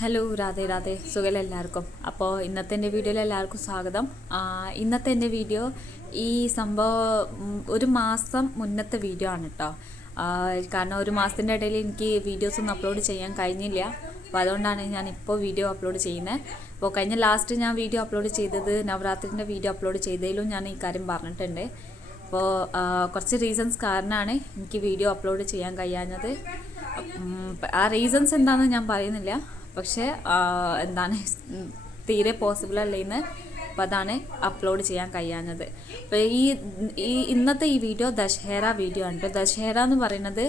Hello Radhe Radhe. സുഖം എല്ലാവർക്കും? അപ്പോൾ ഇന്നത്തെ എന്റെ വീഡിയോയിൽ എല്ലാവർക്കും സ്വാഗതം. ഇന്നത്തെ എന്റെ വീഡിയോ ഈ സംഭവം ഒരു മാസം മുന്നത്തെ വീഡിയോ ആണ് കേട്ടോ കാരണം ഒരു മാസത്തിന്റെ ഇടയിൽ എനിക്ക് വീഡിയോസ് ഒന്നും അപ്ലോഡ് ചെയ്യാൻ കഴിഞ്ഞില്ല. അപ്പോൾ അതുകൊണ്ടാണ് ഞാൻ ഇപ്പോൾ വീഡിയോ അപ്ലോഡ് ചെയ്യുന്നത് അപ്പോൾ കഴിഞ്ഞ ലാസ്റ്റ് ഞാൻ വീഡിയോ അപ്ലോഡ് ചെയ്തത് നവരാത്രിന്റെ വീഡിയോ അപ്ലോഡ് ചെയ്തതിലും ഞാൻ ഈ കാര്യം പറഞ്ഞിട്ടുണ്ട്. അപ്പോൾ കുറച്ച് റീസൺസ് കാരണമാണ് എനിക്ക് വീഡിയോ അപ്ലോഡ് ചെയ്യാൻ കഴിയാഞ്ഞത്. ആ റീസൺസ് എന്താണെന്ന് ഞാൻ പറയുന്നില്ല. പക്ഷേ എന്താണ് തീരെ പോസിബിൾ അല്ലേന്ന് അപ്പോൾ അതാണ് അപ്ലോഡ് ചെയ്യാൻ കഴിയാഞ്ഞത്. അപ്പോൾ ഈ ഈ ഇന്നത്തെ ഈ വീഡിയോ ദശഹര വീഡിയോ ആണ് കേട്ടോ ദശഹര എന്ന് പറയുന്നത്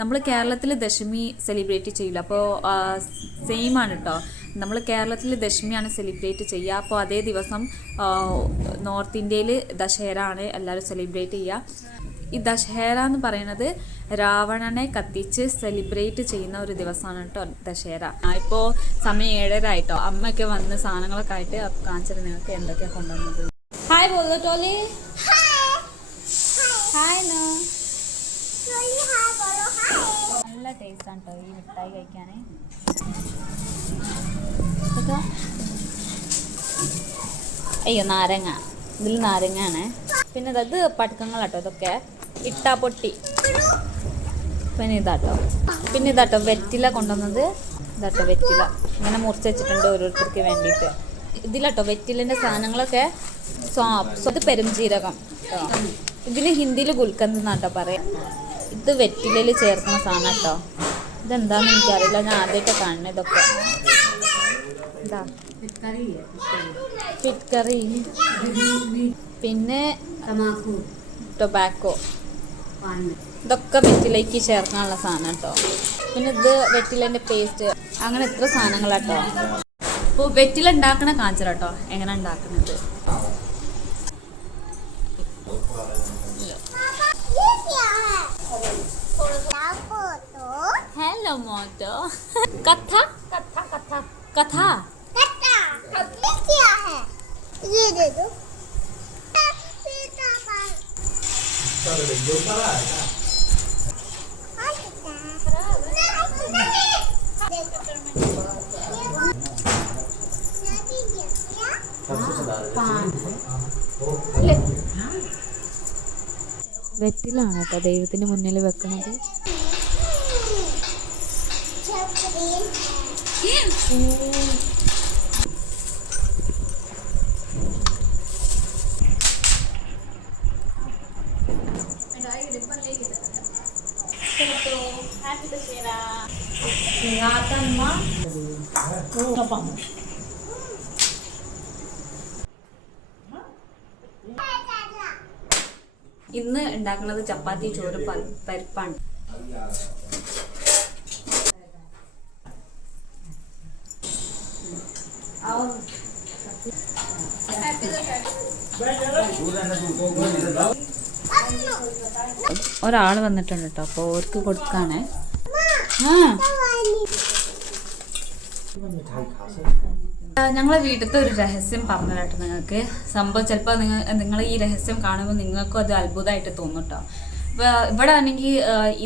നമ്മൾ കേരളത്തിൽ ദശമി സെലിബ്രേറ്റ് ചെയ്യില്ല. അപ്പോൾ സെയിം ആണ് കേട്ടോ നമ്മൾ കേരളത്തിൽ ദശമിയാണ് സെലിബ്രേറ്റ് ചെയ്യുക. അപ്പോൾ അതേ ദിവസം നോർത്ത് ഇന്ത്യയിൽ ദശഹര ആണ് എല്ലാവരും സെലിബ്രേറ്റ് ചെയ്യുക. ഈ ദശഹര എന്ന് പറയുന്നത് രാവണനെ കത്തിച്ച് സെലിബ്രേറ്റ് ചെയ്യുന്ന ഒരു ദിവസമാണ് കേട്ടോ ദശഹര. ഇപ്പോൾ സമയം ഏഴര ആയിട്ടോ അമ്മയൊക്കെ വന്ന് സാധനങ്ങളൊക്കെ ആയിട്ട് കാണിച്ചത് നിങ്ങൾക്ക് എന്തൊക്കെയാണ് കൊണ്ടുവന്നത്? ഹായ് ബോലോ ടോലി ഹായ് നല്ല ടേസ്റ്റ് ആണ് കേട്ടോ ഈ മിഠായി ഇതൊക്കെ? അയ്യോ നാരങ്ങ. ഇതിൽ നാരങ്ങയാണ് പിന്നെ ഇത് പടക്കങ്ങളാട്ടോ ഇതൊക്കെ. ഇട്ടാ പൊട്ടി പിന്നെ ഇതാട്ടോ. പിന്നെ ഇതാട്ടോ വെറ്റില കൊണ്ടുവന്നത്. ഇതാട്ടോ വെറ്റില. ഇങ്ങനെ മുറിച്ച് വെച്ചിട്ടുണ്ട് ഓരോരുത്തർക്ക് വേണ്ടിയിട്ട്. ഇതിലാട്ടോ വെറ്റിലിന്റെ സാധനങ്ങളൊക്കെ സോപ്സ് അത് പെരുംജീരകം ഇതിന് ഹിന്ദിയിൽ ഗുൽക്കന്ത് എന്നാട്ടോ പറയാം. ഇത് വെറ്റിലയിൽ ചേർക്കുന്ന സാധനം കേട്ടോ ഇതെന്താണെന്ന് എനിക്കറിയില്ല. ഞാൻ ആദ്യമായിട്ട് കാണുന്നത് ഇതൊക്കെ. ഇതാ. ഫിറ്റ് പിന്നെ ടൊബാക്കോ. ഇതൊക്കെ വെറ്റിലേക്ക് ചേർക്കാനുള്ള സാധനം കേട്ടോ പിന്നെ ഇത് വെറ്റിലേൻ്റെ പേസ്റ്റ് അങ്ങനെ എത്ര സാധനങ്ങളാട്ടോ അപ്പോൾ വെറ്റില ഉണ്ടാക്കണ കാണിച്ചു കേട്ടോ എങ്ങനെ ഉണ്ടാക്കുന്നത് ഹലോ മോട്ടോ കഥ കഥ കഥ കഥ ये दे दो വെറ്റിലാണ് കേട്ടോ ദൈവത്തിന് മുന്നിൽ വെക്കണത്. ഇന്ന് ഉണ്ടാക്കുന്നത് ചപ്പാത്തി ചോറ് പരിപ്പാണ്. ഒരാൾ വന്നിട്ടുണ്ട് കേട്ടോ അപ്പോൾ ഓർക്ക് കൊടുക്കാണേ. ആ, ഞങ്ങളെ വീട്ടിലത്തെ ഒരു രഹസ്യം പറഞ്ഞു കേട്ടോ നിങ്ങൾക്ക്. സംഭവം ചിലപ്പോൾ നിങ്ങൾ നിങ്ങൾ ഈ രഹസ്യം കാണുമ്പോൾ നിങ്ങൾക്കും അത് അത്ഭുതമായിട്ട് തോന്നും കേട്ടോ. അപ്പോൾ ഇവിടെ ആണെങ്കിൽ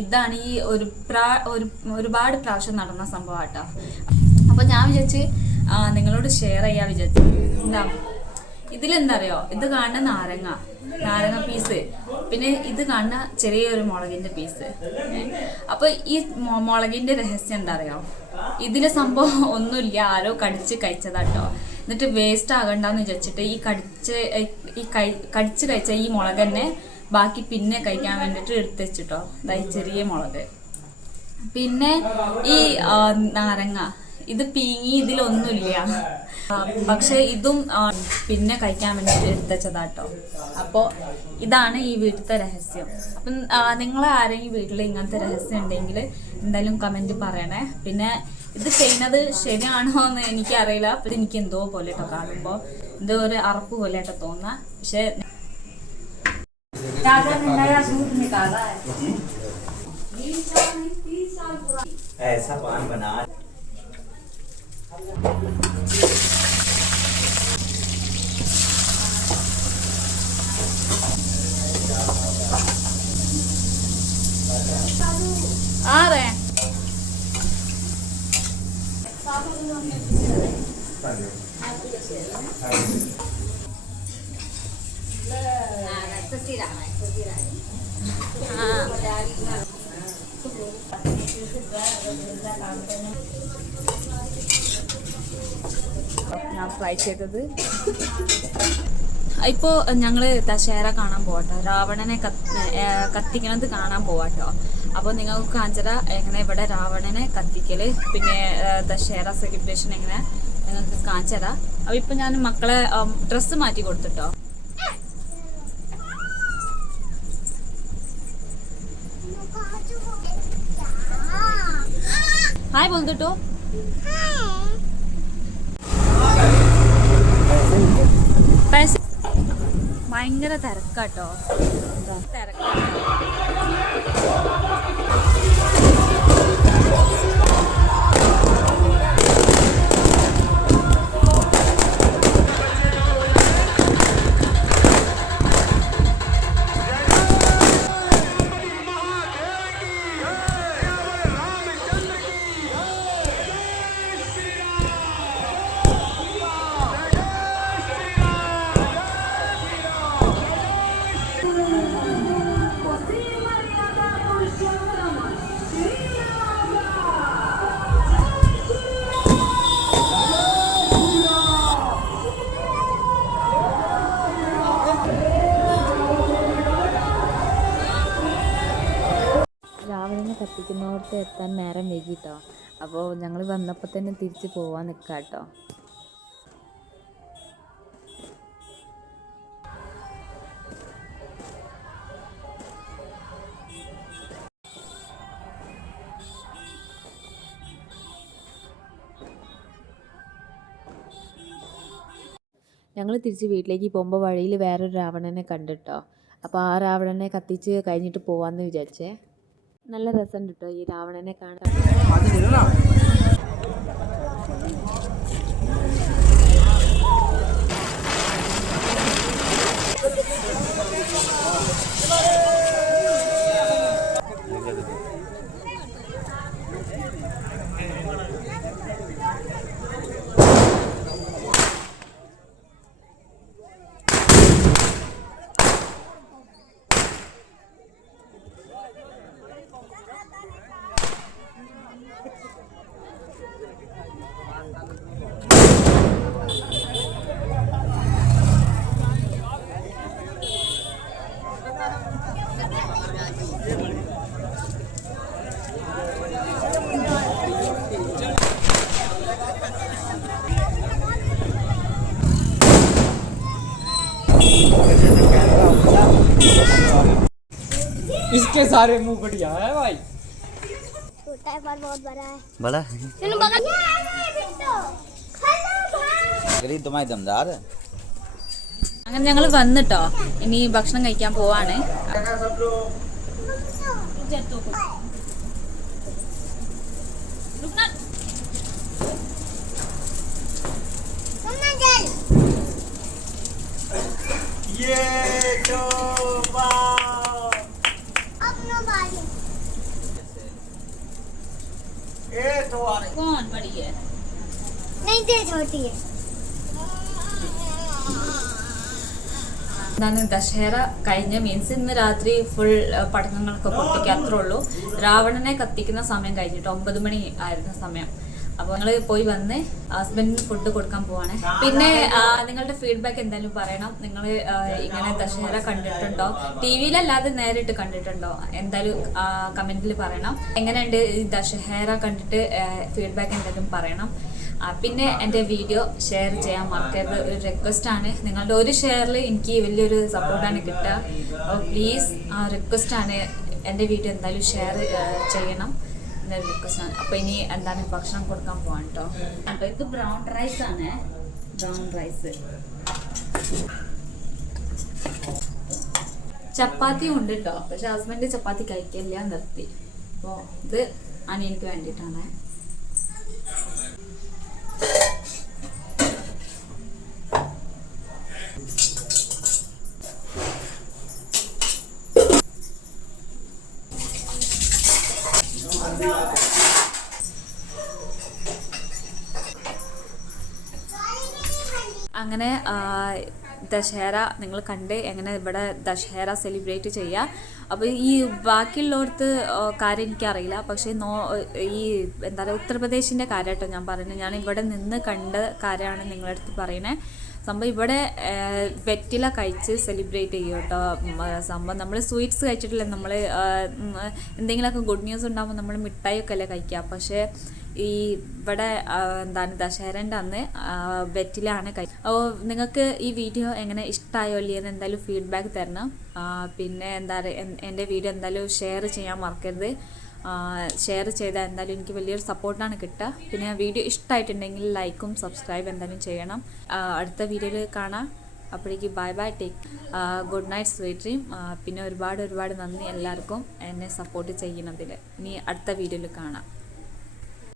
ഇതാണ് ഈ ഒരു പ്രാ ഒരു ഒരുപാട് പ്രാവശ്യം നടന്ന സംഭവം കേട്ടോ അപ്പോൾ ഞാൻ വിചാരിച്ച് നിങ്ങളോട് ഷെയർ ചെയ്യാ വിചാരിച്ചു. എന്താ? ഇതിലെന്താ അറിയോ ഇത് കാണുന്ന നാരങ്ങ. നാരങ്ങ പീസ് പിന്നെ ഇത് കാണുന്ന ചെറിയൊരു മുളകിന്റെ പീസ് അപ്പൊ ഈ മുളകിന്റെ രഹസ്യം എന്താ അറിയോ? ഇതിലെ സംഭവം ഒന്നുമില്ല. ആരോ കടിച്ച് കഴിച്ചതാട്ടോ. എന്നിട്ട് വേസ്റ്റ് ആകണ്ടെന്ന് വിചാരിച്ചിട്ട് ഈ കടിച്ച് ഈ കടിച്ച് കഴിച്ച ഈ മുളക് തന്നെ ബാക്കി പിന്നെ കഴിക്കാൻ വേണ്ടിയിട്ട് എടുത്ത് വെച്ചിട്ടോ. ഇതായി ചെറിയ മുളക്. പിന്നെ ഈ നാരങ്ങ. ഇത് പീങ്ങി ഇതിലൊന്നുമില്ല. പക്ഷെ ഇതും പിന്നെ കഴിക്കാൻ വേണ്ടിയിട്ട് എടുത്തച്ചതാട്ടോ അപ്പോൾ ഇതാണ് ഈ വീട്ടിലത്തെ രഹസ്യം അപ്പം ആ, നിങ്ങളെ ആരെങ്കിലും വീട്ടിൽ ഇങ്ങനത്തെ രഹസ്യം ഉണ്ടെങ്കിൽ എന്തായാലും കമൻറ്റ് പറയണേ പിന്നെ ഇത് ചെയ്യുന്നത് ശരിയാണോ എന്ന് എനിക്കറിയില്ല അപ്പം എനിക്ക് എന്തോ പോലെ കേട്ടോ കാണുമ്പോൾ എന്തോ ഒരു അറപ്പ് പോലെ കേട്ടോ തോന്നുക പക്ഷെ രാജാ ने नया सूट निकाला है ऐसा पान बना ഞാൻ ഫ്രൈ ചെയ്തത്. ഇപ്പോൾ ഞങ്ങൾ ദശേര കാണാൻ പോവാട്ടോ. രാവണനെ കത്ത് കത്തിക്കണത് കാണാൻ പോവാട്ടോ. അപ്പോൾ നിങ്ങൾക്ക് കാഞ്ചര എങ്ങനെ ഇവിടെ രാവണനെ കത്തിക്കൽ പിന്നെ ദശേര സെലിബ്രേഷൻ എങ്ങനെ നിങ്ങൾക്ക് കാഞ്ചര അപ്പോൾ ഇപ്പൊ ഞാൻ മക്കളെ ഡ്രസ്സ് മാറ്റി കൊടുത്തിട്ടോ. ഹായ് ബോൾത്തിട്ടോ പൈസ ഭയങ്കര തിരക്കാട്ടോ. തിരക്കാട്ടോ കത്തിക്കുന്നോടത്ത് എത്താൻ നേരം വൈകിട്ടോ? അപ്പോൾ ഞങ്ങൾ വന്നപ്പോൾ തന്നെ തിരിച്ച് പോവാൻ നിൽക്കാം കേട്ടോ ഞങ്ങൾ തിരിച്ച് വീട്ടിലേക്ക് പോകുമ്പോൾ വഴിയിൽ വേറൊരു രാവണനെ കണ്ടിട്ടോ? അപ്പോൾ ആ രാവണനെ കത്തിച്ച് കഴിഞ്ഞിട്ട് പോവാമെന്ന് വിചാരിച്ചേ. നല്ല രസമുണ്ട് കേട്ടോ ഈ രാവണനെ കാണാൻ इसके सारे मुंह बढ़िया है भाई छोटा है पर बहुत बड़ा है बड़ा चलो बगल हेलो भाई गरीब तुम्हारी दमदार है അങ്ങനെ ഞങ്ങൾ വന്നിട്ടോ ഇനി ഭക്ഷണം കഴിക്കാൻ പോവാണ് रुक जा तो रुकना ये तो ए तो कौन बड़ी है? नहीं दे छोटी है। എന്താണ് ദശഹര കഴിഞ്ഞ മീൻസ് ഇന്ന് രാത്രി ഫുൾ പഠനങ്ങളൊക്കെ പൊട്ടിക്കുക അത്രേ ഉള്ളൂ. രാവണനെ കത്തിക്കുന്ന സമയം കഴിഞ്ഞിട്ട് ഒമ്പത് മണി ആയിരുന്ന സമയം. അപ്പോൾ നിങ്ങൾ പോയി വന്ന് ഹസ്ബൻഡിന് ഫുഡ് കൊടുക്കാൻ പോവാണ്. പിന്നെ നിങ്ങളുടെ ഫീഡ്ബാക്ക് എന്തായാലും പറയണം. നിങ്ങൾ ഇങ്ങനെ ദശഹര കണ്ടിട്ടുണ്ടോ? ടി വിയിലല്ലാതെ നേരിട്ട് കണ്ടിട്ടുണ്ടോ? എന്തായാലും കമന്റിൽ പറയണം. എങ്ങനെയുണ്ട് ഈ ദശഹര കണ്ടിട്ട് ഫീഡ്ബാക്ക് എന്തായാലും പറയണം. പിന്നെ എന്റെ വീഡിയോ ഷെയർ ചെയ്യാൻ മറക്കരുത്. ഒരു റിക്വസ്റ്റ് ആണ്. നിങ്ങളുടെ ഒരു ഷെയറിൽ എനിക്ക് വലിയൊരു സപ്പോർട്ടാണ് കിട്ടുക. അപ്പോൾ പ്ലീസ് ആ റിക്വസ്റ്റ് ആണ് എന്റെ വീഡിയോ എന്തായാലും ഷെയർ ചെയ്യണം. എന്നൊരു റിക്വസ്റ്റ് ആണ്. അപ്പോൾ ഇനി എന്താണ് ഭക്ഷണം കൊടുക്കാൻ പോകാൻ കേട്ടോ കേട്ടോ ഇത് ബ്രൗൺ റൈസ് ആണ്. ബ്രൗൺ റൈസ് ചപ്പാത്തി ഉണ്ട് കേട്ടോ പക്ഷെ ഹസ്ബൻഡ് ചപ്പാത്തി കഴിക്കില്ല നിർത്തി. അപ്പോൾ ഇത് അനിയനിക്ക് വേണ്ടിയിട്ടാണ്. അങ്ങനെ ദശഹര നിങ്ങൾ കണ്ട് എങ്ങനെ ഇവിടെ ദശഹര സെലിബ്രേറ്റ് ചെയ്യുക അപ്പോൾ ഈ ബാക്കിയുള്ളവർക്ക് കാര്യം എനിക്കറിയില്ല. പക്ഷേ നോ ഈ എന്താ പറയുക ഉത്തർപ്രദേശിന്റെ കാര്യമായിട്ടോ ഞാൻ പറയുന്നത് ഞാൻ ഇവിടെ നിന്ന് കണ്ട കാര്യമാണ് നിങ്ങളുടെ അടുത്ത് പറയുന്നത് സംഭവം ഇവിടെ വെറ്റില കഴിച്ച് സെലിബ്രേറ്റ് ചെയ്യും കേട്ടോ. സംഭവം നമ്മൾ സ്വീറ്റ്സ് കഴിച്ചിട്ടില്ല നമ്മൾ എന്തെങ്കിലുമൊക്കെ ഗുഡ് ന്യൂസ് ഉണ്ടാകുമ്പോൾ നമ്മൾ മിഠായി ഒക്കെ അല്ലേ കഴിക്കുക പക്ഷേ ഈ ഇവിടെ എന്താണ് ദശഹരന്റെ അന്ന് ബെറ്റിലാണ് കഴി അപ്പോൾ നിങ്ങൾക്ക് ഈ വീഡിയോ എങ്ങനെ ഇഷ്ടമായോ ഇല്ലയെന്ന് എന്തായാലും ഫീഡ്ബാക്ക് തരണം. പിന്നെ എന്താ പറയുക എന്റെ വീഡിയോ എന്തായാലും ഷെയർ ചെയ്യാൻ മറക്കരുത്. ഷെയർ ചെയ്താൽ എന്തായാലും എനിക്ക് വലിയൊരു സപ്പോർട്ടാണ് കിട്ടുക. പിന്നെ വീഡിയോ ഇഷ്ടമായിട്ടുണ്ടെങ്കിൽ ലൈക്കും സബ്സ്ക്രൈബ് എന്തായാലും ചെയ്യണം. അടുത്ത വീഡിയോയിൽ കാണാം. അപ്പോഴേക്ക് bye bye take good night sweet dream പിന്നെ ഒരുപാട് ഒരുപാട് നന്ദി എല്ലാവർക്കും എന്നെ സപ്പോർട്ട് ചെയ്യുന്നതിൽ ഇനി അടുത്ത വീഡിയോയിൽ കാണാം.